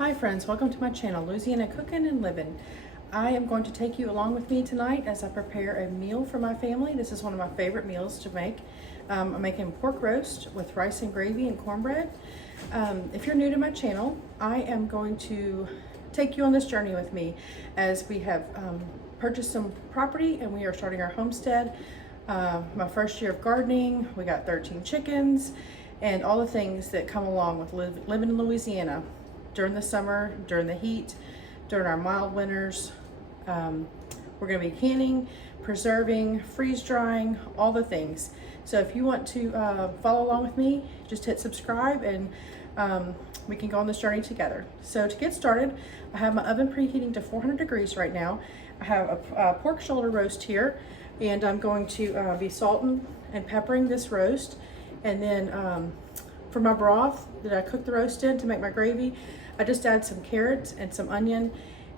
Hi friends, welcome to my channel, Louisiana Cooking and Living. I am going to take you along with me tonight as I prepare a meal for my family. This is one of my favorite meals to make. I'm making pork roast with rice and gravy and cornbread. If you're new to my channel, I am going to take you on this journey with me as we have purchased some property and we are starting our homestead. My first year of gardening, we got 13 chickens and all the things that come along with living in Louisiana. During the summer, during the heat, during our mild winters. We're going to be canning, preserving, freeze drying, all the things. So if you want to follow along with me, just hit subscribe and we can go on this journey together. So to get started, I have my oven preheating to 400 degrees right now. I have a pork shoulder roast here, and I'm going to be salting and peppering this roast. And then for my broth that I cooked the roast in to make my gravy, I just add some carrots and some onion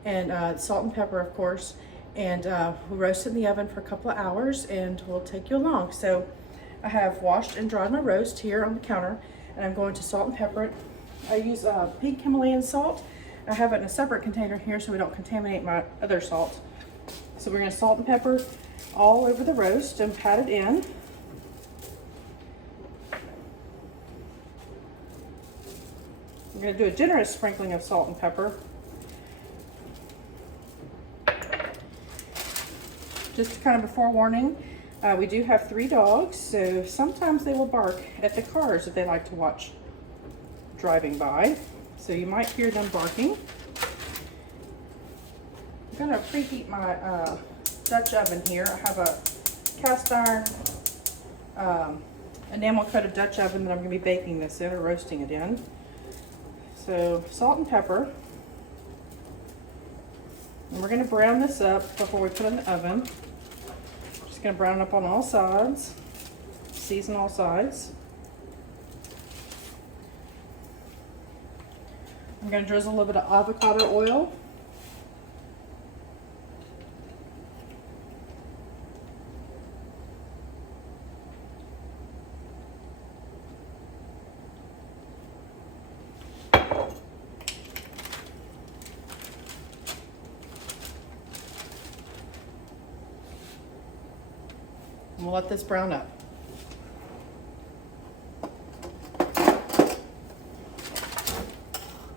and salt and pepper, of course, and we'll roast it in the oven for a couple of hours and we'll take you along. So I have washed and dried my roast here on the counter and I'm going to salt and pepper it. I use pink Himalayan salt. I have it in a separate container here so we don't contaminate my other salt. So we're going to salt and pepper all over the roast and pat it in. I'm going to do a generous sprinkling of salt and pepper. Just kind of a forewarning, we do have 3 dogs, so sometimes they will bark at the cars that they like to watch driving by. So you might hear them barking. I'm going to preheat my Dutch oven here. I have a cast iron enamel coated Dutch oven that I'm going to be baking this in or roasting it in. So salt and pepper, and we're going to brown this up before we put it in the oven. Just going to brown it up on all sides, season all sides. I'm going to drizzle a little bit of avocado oil. And we'll let this brown up.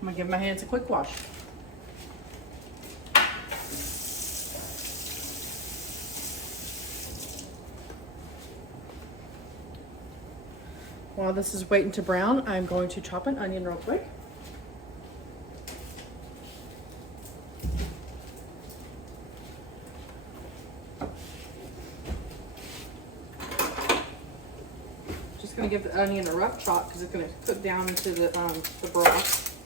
I'm gonna give my hands a quick wash. While this is waiting to brown, I'm going to chop an onion real quick. Going to give the onion a rough chop because it's going to cook down into the broth.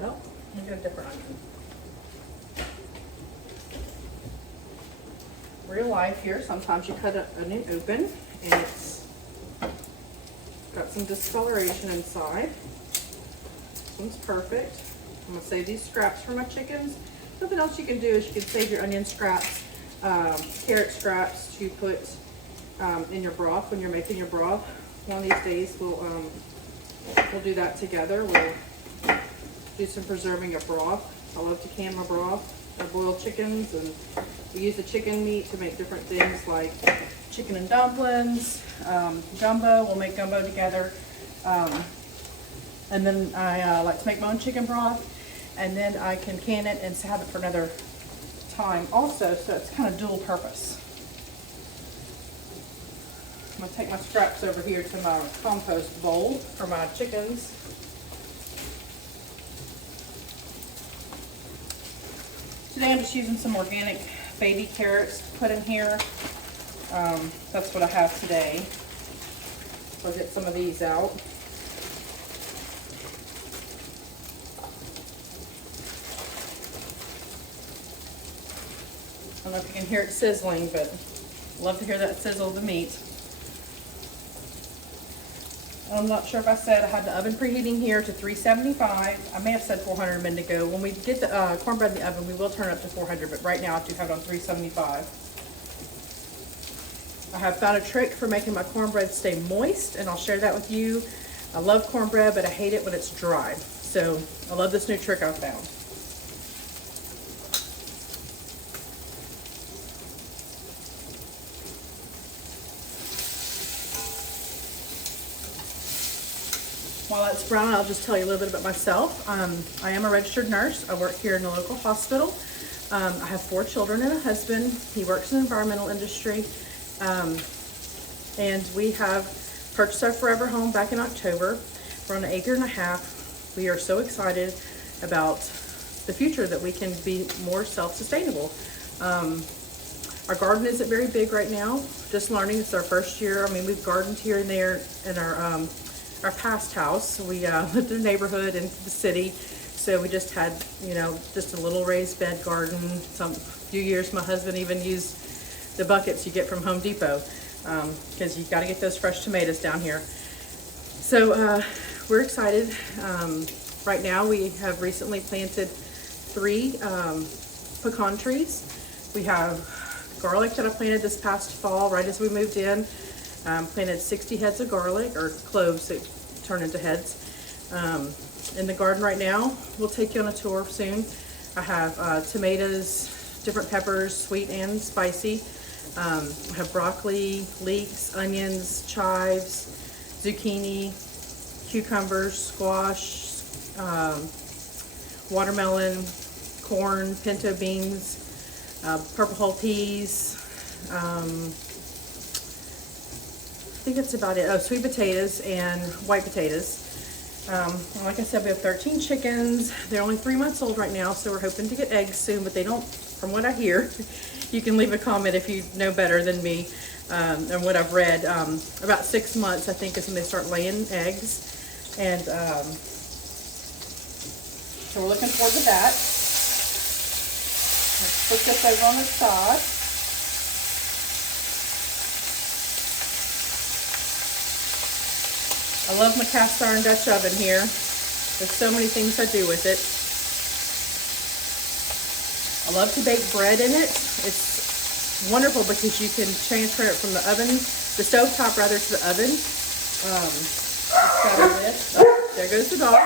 Nope, I'm going to do a different onion. Real life here, sometimes you cut an onion open and it's got some discoloration inside. This one's perfect. I'm going to save these scraps for my chickens. Something else you can do is you can save your onion scraps, carrot scraps to put in your broth when you're making your broth. One of these days we'll do that together. We'll do some preserving of broth. I love to can my broth. I boil chickens and we use the chicken meat to make different things like chicken and dumplings, gumbo. We'll make gumbo together. And then I like to make my own chicken broth, and then I can can it and have it for another time also, so it's kind of dual purpose. I'm going to take my scraps over here to my compost bowl for my chickens. Today I'm just using some organic baby carrots to put in here. That's what I have today. So I'll get some of these out. I don't know if you can hear it sizzling, but I love to hear that sizzle of the meat. I'm not sure if I said I had the oven preheating here to 375. I may have said 400 a minute ago. When we get the cornbread in the oven, we will turn it up to 400, but right now I do have it on 375. I have found a trick for making my cornbread stay moist, and I'll share that with you. I love cornbread, but I hate it when it's dry. So I love this new trick I found. While that's browning, I'll just tell you a little bit about myself. I am a registered nurse. I work here in a local hospital. I have 4 children and a husband. He works in the environmental industry. And we have purchased our forever home back in October. We're on 1.5 acres. We are so excited about the future that we can be more self-sustainable. Our garden isn't very big right now. Just learning. It's our first year. I mean, we've gardened here and there in our past house. We lived in the neighborhood and the city, so we just had, you know, just a little raised bed garden. Some few years my husband even used the buckets you get from Home Depot, because you got to get those fresh tomatoes down here. So we're excited. Right now we have recently planted 3 pecan trees. We have garlic that I planted this past fall right as we moved in. Planted 60 heads of garlic, or cloves that turn into heads, in the garden right now. We'll take you on a tour soon. I have tomatoes, different peppers, sweet and spicy. I have broccoli, leeks, onions, chives, zucchini, cucumbers, squash, watermelon, corn, pinto beans, purple hull peas, I think that's about it. Oh, sweet potatoes and white potatoes. Like I said, we have 13 chickens. They're only 3 months old right now, so we're hoping to get eggs soon, but they don't, from what I hear. You can leave a comment if you know better than me, and what I've read. About 6 months, I think, is when they start laying eggs. And so we're looking forward to that. Let's put this over on the side. I love my cast iron Dutch oven here. There's so many things I do with it. I love to bake bread in it. It's wonderful because you can transfer it from the oven, the stove top rather, to the oven. It's got a lid. Oh, there goes the dog.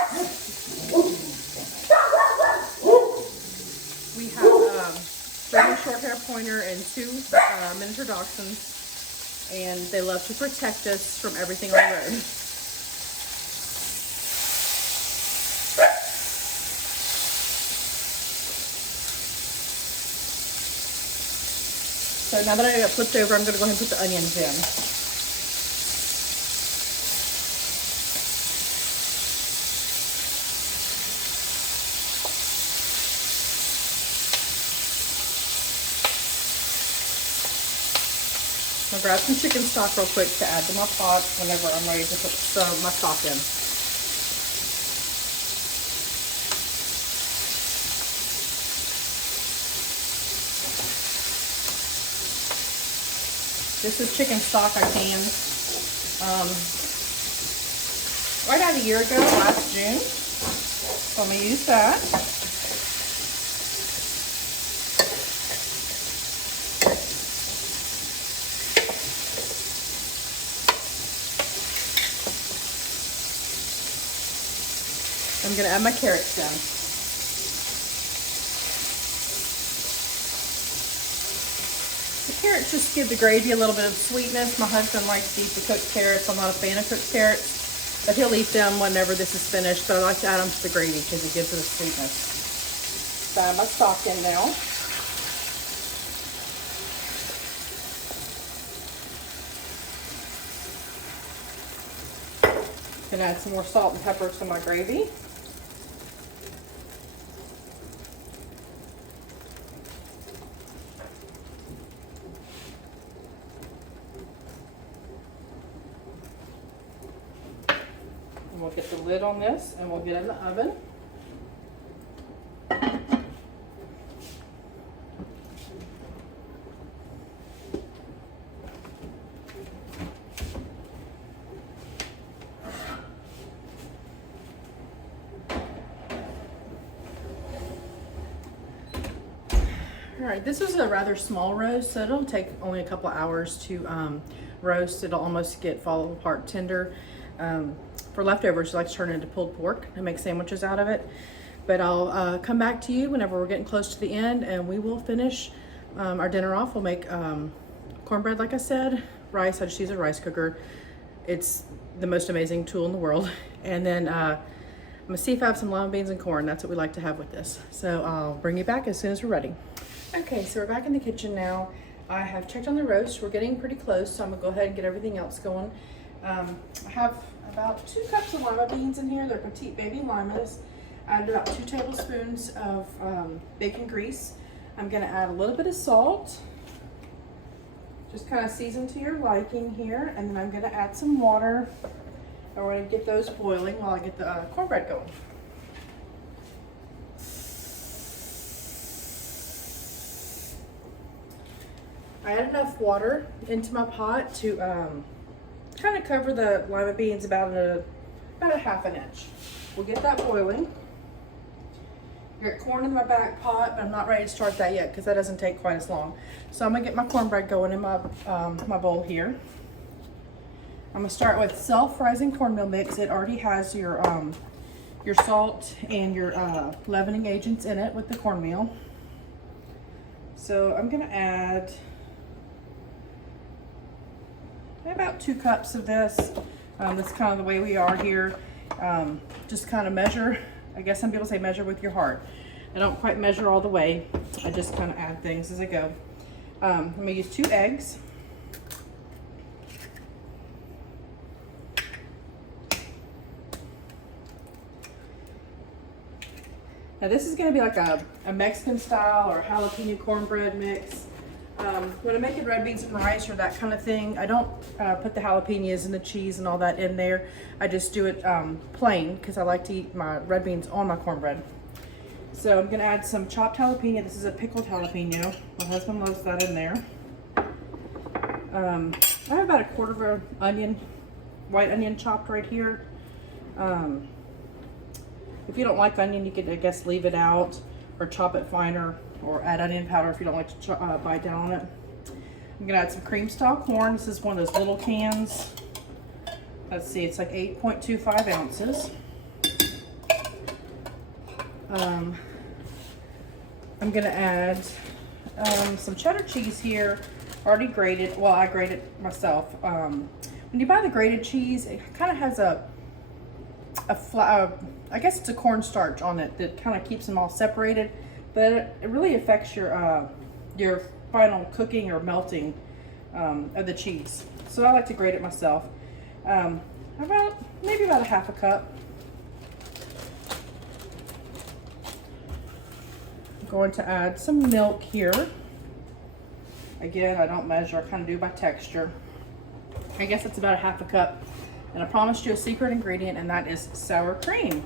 We have German short hair pointer and 2 miniature dachshunds, and they love to protect us from everything on the road. So now that I got flipped over, I'm going to go ahead and put the onions in. I'll grab some chicken stock real quick to add to my pot whenever I'm ready to put my stock in. This is chicken stock I canned right out a year ago, last June. So I'm going to use that. I'm going to add my carrots in. Carrots just give the gravy a little bit of sweetness. My husband likes to eat the cooked carrots. I'm not a fan of cooked carrots, but he'll eat them whenever this is finished. But I like to add them to the gravy because it gives it a sweetness. So I add my stock in now. Gonna add some more salt and pepper to my gravy. We'll get the lid on this and we'll get it in the oven. right, this is a rather small roast, so it'll take only a couple hours to roast. It'll almost fall apart tender. For leftovers, I like to turn it into pulled pork and make sandwiches out of it. But I'll come back to you whenever we're getting close to the end, and we will finish our dinner off. We'll make cornbread, like I said, rice. I just use a rice cooker. It's the most amazing tool in the world. And then I'm gonna see if I have some lima beans and corn. That's what we like to have with this. So I'll bring you back as soon as we're ready. Okay, so we're back in the kitchen now. I have checked on the roast. We're getting pretty close, so I'm gonna go ahead and get everything else going. I have about 2 cups of lima beans in here. They're petite baby limas. I added about 2 tablespoons of bacon grease. I'm gonna add a little bit of salt. Just kind of season to your liking here. And then I'm gonna add some water. And we're gonna get those boiling while I get the cornbread going. I add enough water into my pot to kind of cover the lima beans about a half an inch. We'll get that boiling. I got corn in my back pot, but I'm not ready to start that yet because that doesn't take quite as long. So I'm gonna get my cornbread going in my my bowl here. I'm gonna start with self-rising cornmeal mix. It already has your salt and your leavening agents in it with the cornmeal. So I'm gonna add about 2 cups of this. That's kind of the way we are here. Just kind of measure. I guess some people say measure with your heart. I don't quite measure all the way. I just kind of add things as I go. I'm gonna use 2 eggs. Now this is gonna be like a Mexican style or jalapeno cornbread mix. When I'm making red beans and rice or that kind of thing, I don't put the jalapenos and the cheese and all that in there. I just do it plain because I like to eat my red beans on my cornbread. So I'm gonna add some chopped jalapeno. This is a pickled jalapeno. My husband loves that in there. I have about 1/4 of an onion, white onion chopped right here. If you don't like onion, you could, I guess, leave it out or chop it finer, or add onion powder if you don't like to bite down on it. I'm gonna add some cream style corn. This is one of those little cans. Let's see, it's like 8.25 ounces. I'm gonna add some cheddar cheese here, already grated. Well, I grate it myself. When you buy the grated cheese, it kind of has I guess it's a cornstarch on it that kind of keeps them all separated. But it really affects your final cooking or melting of the cheese. So I like to grate it myself. Maybe about 1/2 cup. I'm going to add some milk here. Again, I don't measure, I kind of do by texture. I guess it's about 1/2 cup. And I promised you a secret ingredient, and that is sour cream.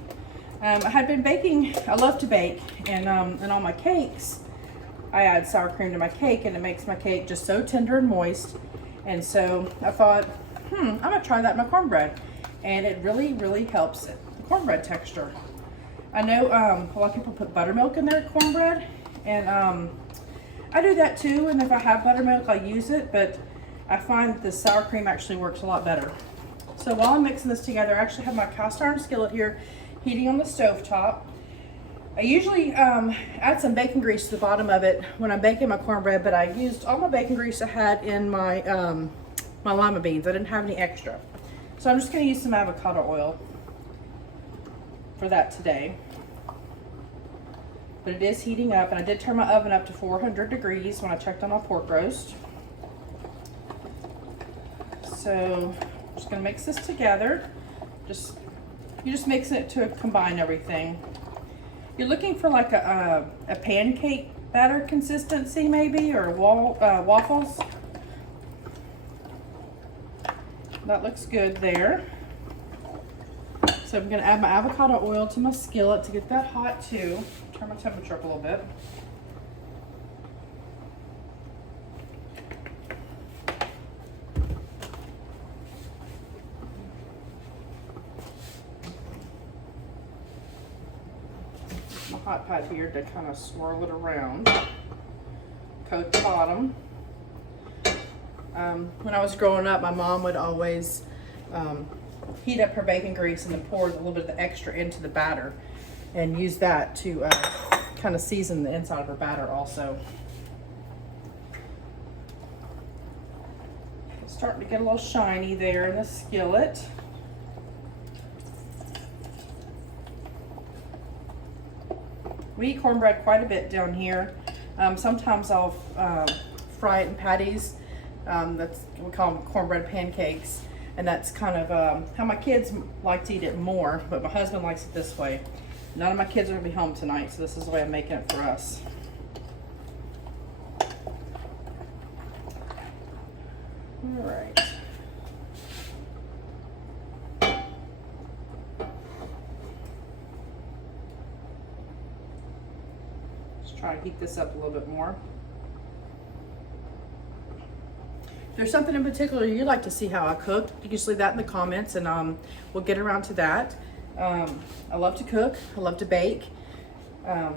I had been baking, I love to bake, and on my cakes, I add sour cream to my cake, and it makes my cake just so tender and moist. And so I thought, I'm gonna try that in my cornbread. And it really, really helps the cornbread texture. I know a lot of people put buttermilk in their cornbread, and I do that too, and if I have buttermilk, I use it, but I find the sour cream actually works a lot better. So while I'm mixing this together, I actually have my cast iron skillet here heating on the stove top. I usually add some bacon grease to the bottom of it when I'm baking my cornbread, but I used all my bacon grease I had in my my lima beans. I didn't have any extra. So I'm just gonna use some avocado oil for that today. But it is heating up, and I did turn my oven up to 400 degrees when I checked on my pork roast. So I'm just gonna mix this together. You just mix it to combine everything. You're looking for like a pancake batter consistency maybe, or waffles. That looks good there. So I'm gonna add my avocado oil to my skillet to get that hot too. Turn my temperature up a little bit. My hot pot here to kind of swirl it around. coat the bottom. When I was growing up, my mom would always heat up her bacon grease and then pour a little bit of the extra into the batter and use that to kind of season the inside of her batter also. It's starting to get a little shiny there in the skillet. We eat cornbread quite a bit down here. Sometimes I'll fry it in patties. We call them cornbread pancakes, and that's kind of how my kids like to eat it more, but my husband likes it this way. None of my kids are going to be home tonight, so this is the way I'm making it for us. All right. Just try to heat this up a little bit more. If there's something in particular you'd like to see how I cook, you can just leave that in the comments, and we'll get around to that. I love to cook. I love to bake. I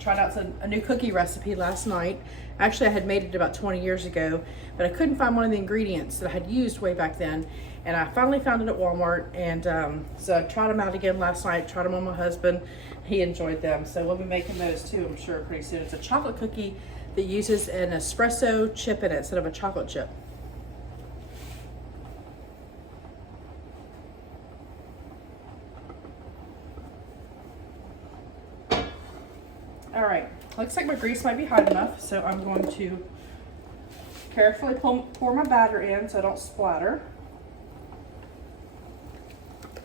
tried out a new cookie recipe last night. Actually, I had made it about 20 years ago, but I couldn't find one of the ingredients that I had used way back then, and I finally found it at Walmart, and so I tried them out again last night, tried them on my husband. He enjoyed them, so we'll be making those too, I'm sure, pretty soon. It's a chocolate cookie that uses an espresso chip in it instead of a chocolate chip. All right, looks like my grease might be hot enough, so I'm going to carefully pour my batter in so I don't splatter.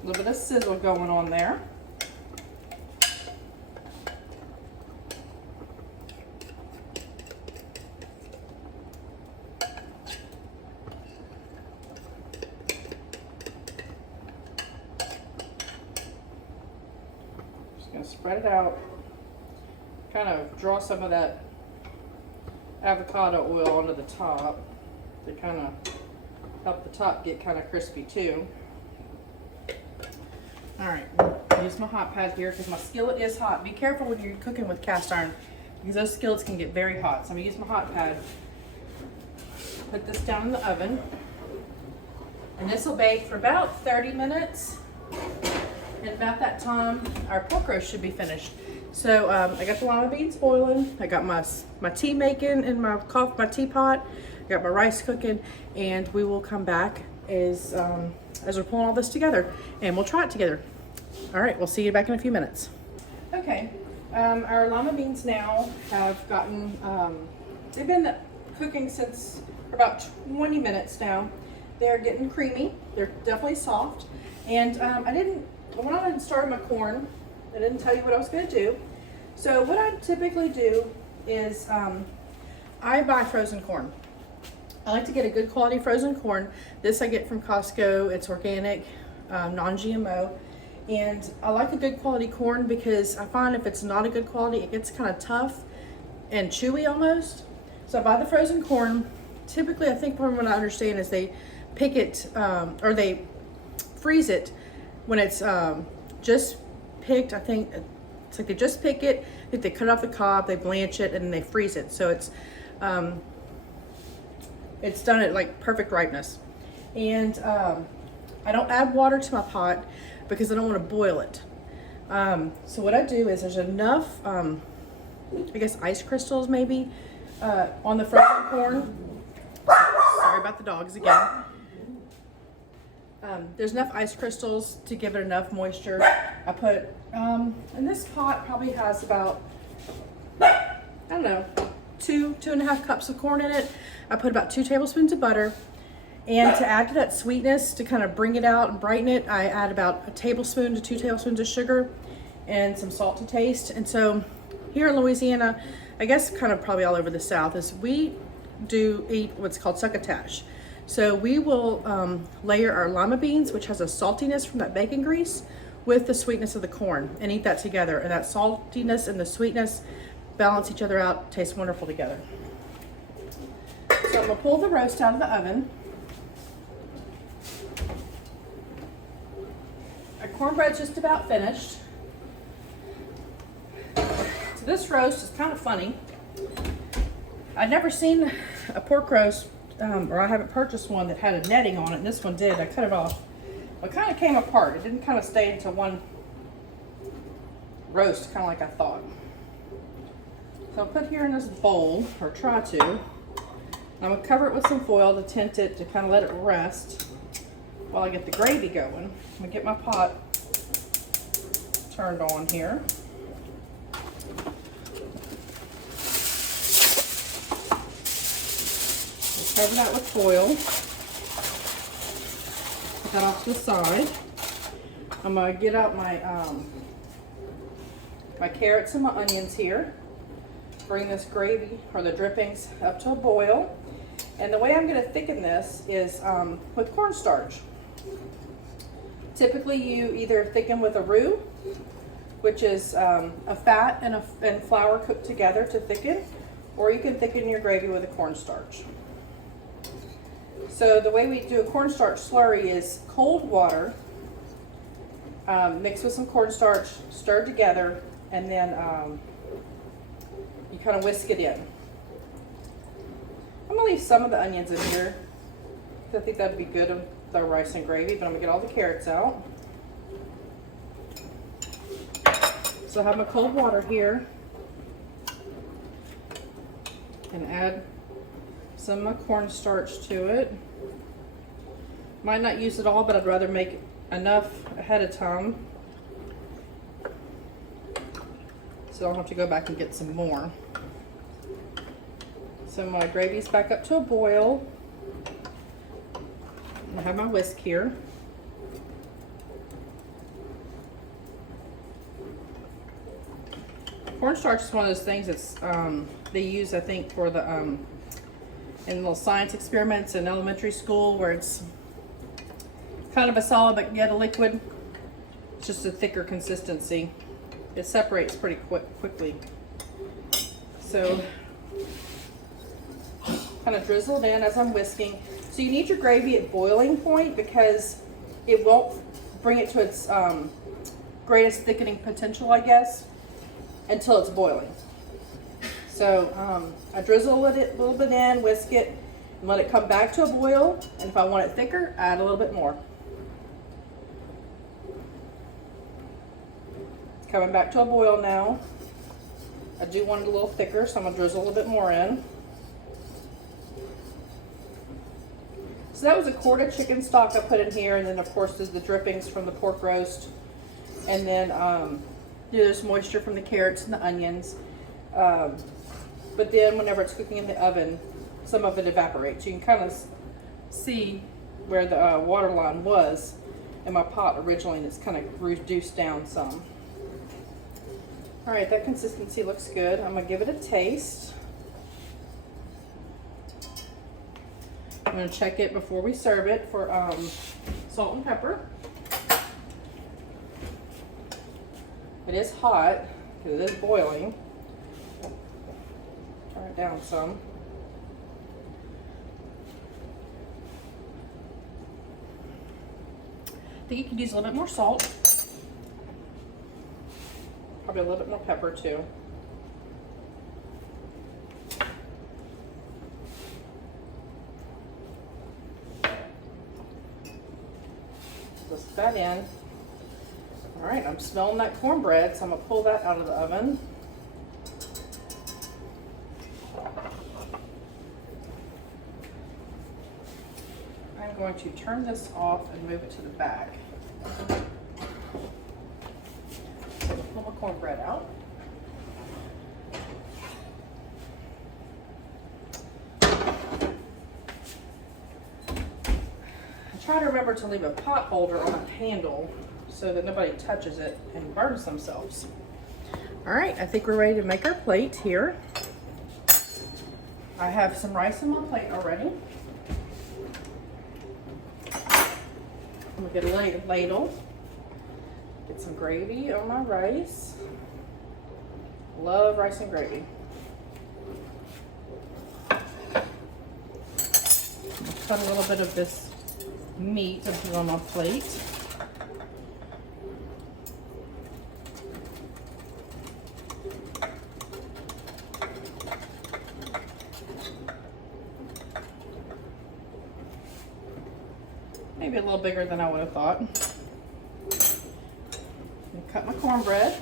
A little bit of sizzle going on there. Gonna spread it out, kind of draw some of that avocado oil onto the top to kind of help the top get kind of crispy too. All right, use my hot pad here because my skillet is hot. Be careful when you're cooking with cast iron because those skillets can get very hot. So I'm gonna use my hot pad. Put this down in the oven, and this will bake for about 30 minutes. And about that time, our pork roast should be finished. So I got the lima beans boiling. I got my tea making in my teapot. I got my rice cooking, and we will come back as we're pulling all this together, and we'll try it together. All right, we'll see you back in a few minutes. Okay, our lima beans now have gotten, they've been cooking for about 20 minutes now. They're getting creamy. They're definitely soft, and when I started my corn, I didn't tell you what I was going to do. So what I typically do is I buy frozen corn. I like to get a good quality frozen corn. This I get from Costco. It's organic, non-GMO. And I like a good quality corn because I find if it's not a good quality, it gets kind of tough and chewy almost. So I buy the frozen corn. Typically, I think from what I understand is they pick it or they freeze it when it's just picked. I think it's like they just pick it, I think they cut off the cob, they blanch it, and then they freeze it. So it's done at like perfect ripeness. And I don't add water to my pot because I don't want to boil it. So what I do is there's enough, I guess ice crystals maybe, on the frozen corn. Sorry about the dogs again. There's enough ice crystals to give it enough moisture. I put, and this pot probably has about, I don't know, two and a half cups of corn in it. I put about 2 tablespoons of butter. And to add to that sweetness, to kind of bring it out and brighten it, I add about 1 tablespoon to 2 tablespoons of sugar and some salt to taste. And so here in Louisiana, I guess kind of probably all over the South, is we do eat what's called succotash. So we will layer our lima beans, which has a saltiness from that bacon grease, with the sweetness of the corn, and eat that together. And that saltiness and the sweetness balance each other out, taste wonderful together. So I'm gonna pull the roast out of the oven. Our cornbread's just about finished. So this roast is kind of funny. I'd never seen a pork roast, or I haven't purchased one that had a netting on it, and this one did. I cut it off. It kind of came apart. It didn't kind of stay into one roast, kind of like I thought. So I'll put here in this bowl, or try to. I'm going to cover it with some foil to tint it, to kind of let it rest while I get the gravy going. I'm going to get my pot turned on here. Cover that with foil. Put that off to the side. I'm going to get out my my carrots and my onions here. Bring this gravy or the drippings up to a boil. And the way I'm going to thicken this is with cornstarch. Typically you either thicken with a roux, which is a fat and flour cooked together to thicken, or you can thicken your gravy with a cornstarch. So the way we do a cornstarch slurry is cold water mixed with some cornstarch, stirred together, and then you kind of whisk it in. I'm going to leave some of the onions in here because I think that would be good with the rice and gravy, but I'm going to get all the carrots out. So I have my cold water here and add some of my cornstarch to it. Might not use it all, but I'd rather make enough ahead of time so I don't have to go back and get some more. So my gravy's back up to a boil. I have my whisk here. Cornstarch is one of those things that's they use, I think, for the in little science experiments in elementary school, where it's kind of a solid but yet a liquid. It's just a thicker consistency. It separates pretty quickly. So kind of drizzle it in as I'm whisking. So you need your gravy at boiling point because it won't bring it to its greatest thickening potential, I guess, until it's boiling. So I drizzle it a little bit in, whisk it, and let it come back to a boil. And if I want it thicker, add a little bit more. It's coming back to a boil now. I do want it a little thicker, so I'm going to drizzle a little bit more in. So that was a quart of chicken stock I put in here, and then of course there's the drippings from the pork roast, and then there's moisture from the carrots and the onions. But then whenever it's cooking in the oven, some of it evaporates. You can kind of see where the water line was in my pot originally, and it's kind of reduced down some. All right, that consistency looks good. I'm gonna give it a taste. I'm gonna check it before we serve it for salt and pepper. It is hot because it is boiling. Turn it down some. I think you could use a little bit more salt. Probably a little bit more pepper too. Twist that in. All right, I'm smelling that cornbread, so I'm gonna pull that out of the oven. I'm going to turn this off and move it to the back. So pull my cornbread out. I try to remember to leave a pot holder on the handle so that nobody touches it and burns themselves. All right, I think we're ready to make our plate here. I have some rice on my plate already. I'm gonna get a ladle, get some gravy on my rice. Love rice and gravy. Cut a little bit of this meat and put it on my plate. maybe a little bigger than I would have thought. Cut my cornbread.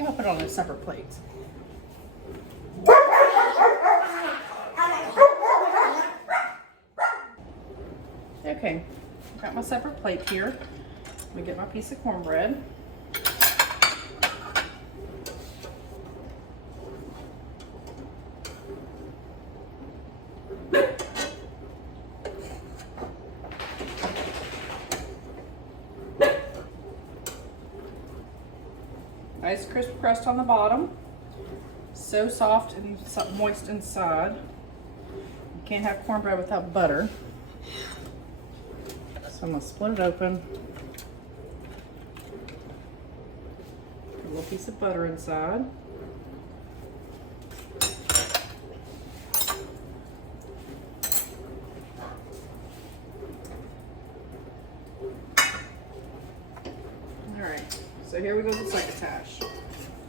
I'll put it on a separate plate. Okay, got my separate plate here. Let me get my piece of cornbread. Nice crisp crust on the bottom. So soft and moist inside. You can't have cornbread without butter. So I'm gonna split it open. Put a little piece of butter inside. Alright, so here we go with the succotash.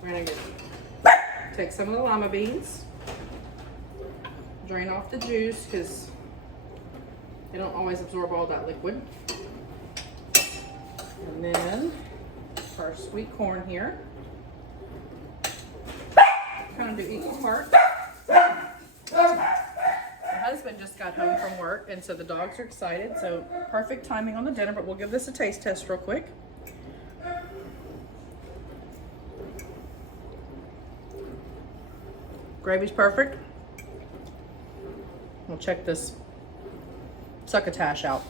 We're gonna take some of the lima beans, drain off the juice because they don't always absorb all that liquid. And then our sweet corn here. Kind of do equal part. My husband just got home from work and so the dogs are excited. So perfect timing on the dinner, but we'll give this a taste test real quick. Gravy's perfect. We'll check this succotash out.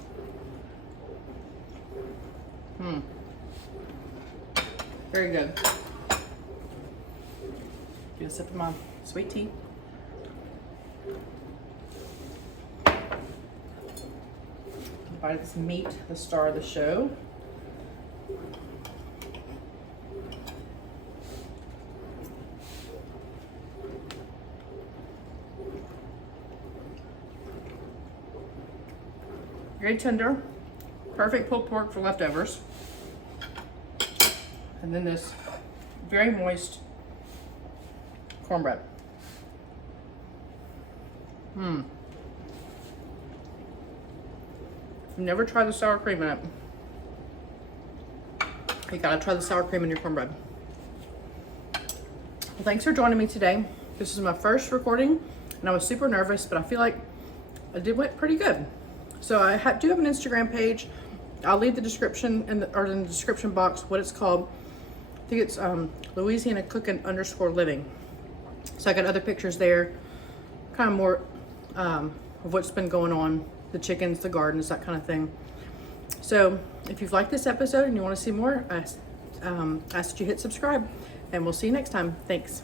Very good. Get a sip of my sweet tea. Bite of this meat, the star of the show. Very tender, perfect pulled pork for leftovers. And then this very moist cornbread. If you've never tried the sour cream in it, you gotta try the sour cream in your cornbread. Well, thanks for joining me today. This is my first recording and I was super nervous, but I feel like it went pretty good. So I do have an Instagram page. I'll leave the description in the description box what it's called. I think it's Louisiana Cooking _living. So I got other pictures there, kind of more of what's been going on, the chickens, the gardens, that kind of thing. So if you've liked this episode and you want to see more, I ask that you hit subscribe, and we'll see you next time. Thanks.